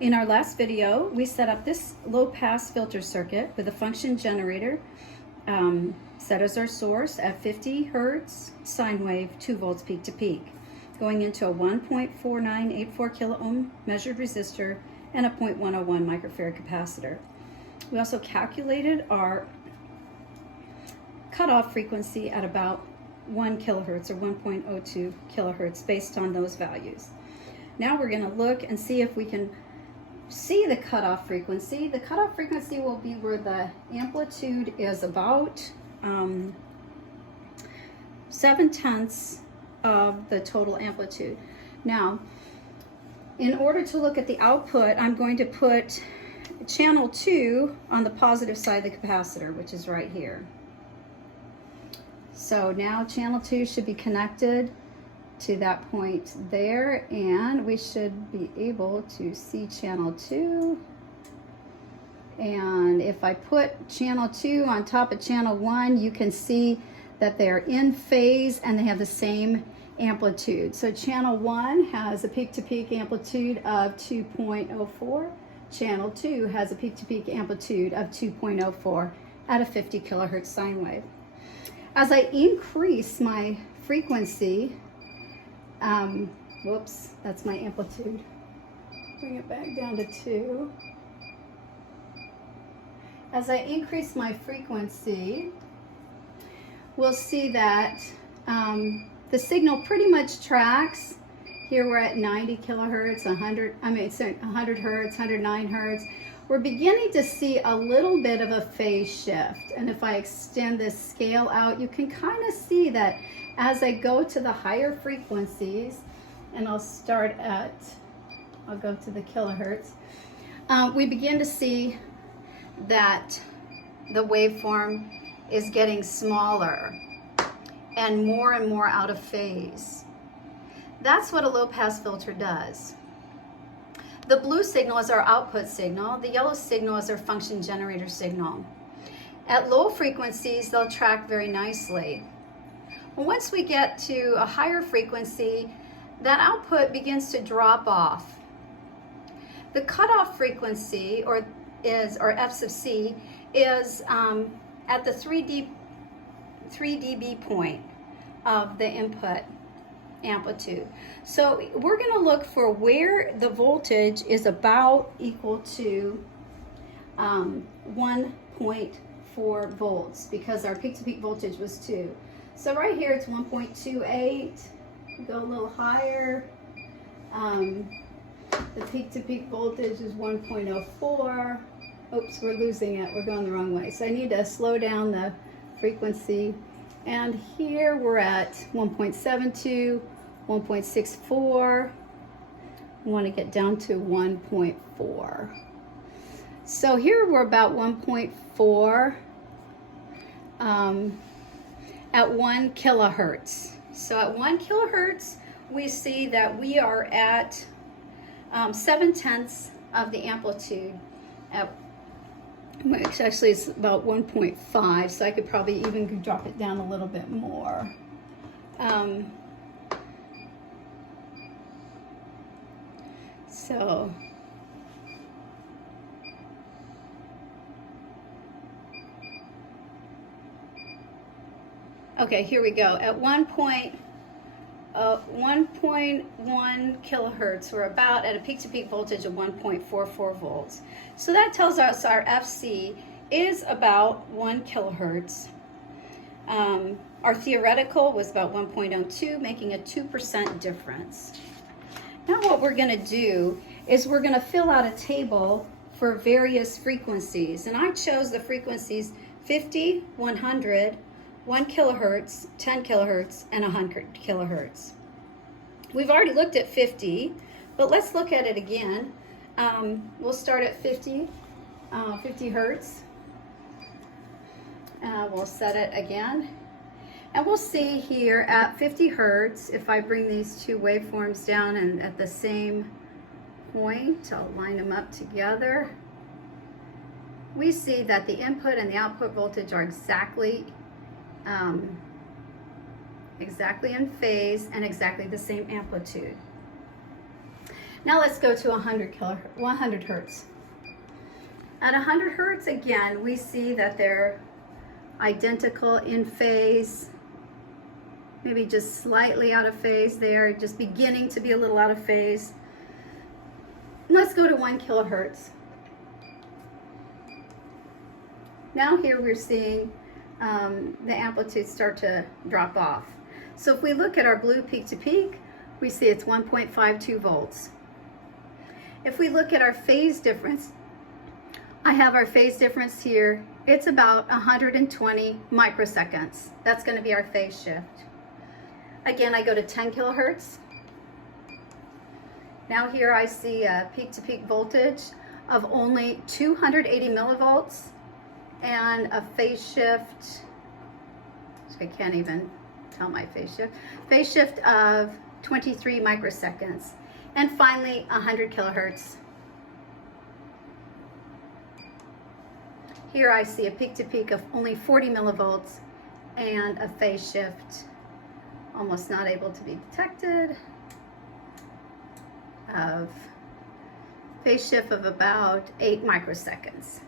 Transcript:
In our last video, we set up this low-pass filter circuit with a function generator set as our source at 50 hertz sine wave, 2 volts peak to peak, going into a 1.4984 kilo ohm measured resistor and a 0.101 microfarad capacitor. We also calculated our cutoff frequency at about 1 kilohertz or 1.02 kilohertz based on those values. Now we're going to look and see if we can see the cutoff frequency. The cutoff frequency will be where the amplitude is about 7/10 of the total amplitude. Now, in order to look at the output, I'm going to put channel 2 on the positive side of the capacitor, which is right here. So now channel 2 should be connected to that point there, and we should be able to see channel 2. And if I put channel 2 on top of channel 1, you can see that they're in phase and they have the same amplitude. So channel 1 has a peak-to-peak amplitude of 2.04. Channel 2 has a peak-to-peak amplitude of 2.04 at a 50 kilohertz sine wave. As I increase my frequency, whoops, that's my amplitude. Bring it back down to 2. As I increase my frequency, we'll see that the signal pretty much tracks. Here we're at 90 kilohertz, 100 hertz, 109 hertz. We're beginning to see a little bit of a phase shift. And if I extend this scale out, you can kind of see that as I go to the higher frequencies, and I'll go to the kilohertz, we begin to see that the waveform is getting smaller and more out of phase. That's what a low-pass filter does. The blue signal is our output signal. The yellow signal is our function generator signal. At low frequencies, they'll track very nicely. Well, once we get to a higher frequency, that output begins to drop off. The cutoff frequency, or f sub c, is at the 3 dB point of the input amplitude. So we're going to look for where the voltage is about equal to 1.4 volts, because our peak-to-peak voltage was 2. So right here it's 1.28. Go a little higher. The peak-to-peak voltage is 1.04. Oops, we're losing it. We're going the wrong way. So I need to slow down the frequency. And here we're at 1.72, 1.64. We want to get down to 1.4. So here we're about 1.4 at 1 kilohertz. So at 1 kilohertz, we see that we are at 7/10 of the amplitude. Actually, it's about 1.5, so I could probably even drop it down a little bit more. Okay, here we go. At 1.1 kilohertz, we're about at a peak-to-peak voltage of 1.44 volts. So that tells us our FC is about 1 kilohertz. Our theoretical was about 1.02, making a 2% difference. Now what we're going to do is we're going to fill out a table for various frequencies. And I chose the frequencies 50, 100, 1 kilohertz, 10 kilohertz, and 100 kilohertz. We've already looked at 50, but let's look at it again. We'll start at 50 hertz. We'll set it again. And we'll see here at 50 hertz, if I bring these two waveforms down and at the same point, I'll line them up together. We see that the input and the output voltage are exactly in phase and exactly the same amplitude. Now let's go to 100 hertz. At 100 hertz, again, we see that they're identical in phase, maybe just slightly out of phase there, just beginning to be a little out of phase. Let's go to 1 kilohertz. Now here we're seeing the amplitude start to drop off. So if we look at our blue peak to peak, we see it's 1.52 volts. If we look at our phase difference, I have our phase difference here. It's about 120 microseconds. That's going to be our phase shift. Again, I go to 10 kilohertz. Now here I see a peak to peak voltage of only 280 millivolts and a phase shift, I can't even tell my phase shift of 23 microseconds. And finally, 100 kilohertz. Here I see a peak to peak of only 40 millivolts and a phase shift, almost not able to be detected, of phase shift of about 8 microseconds.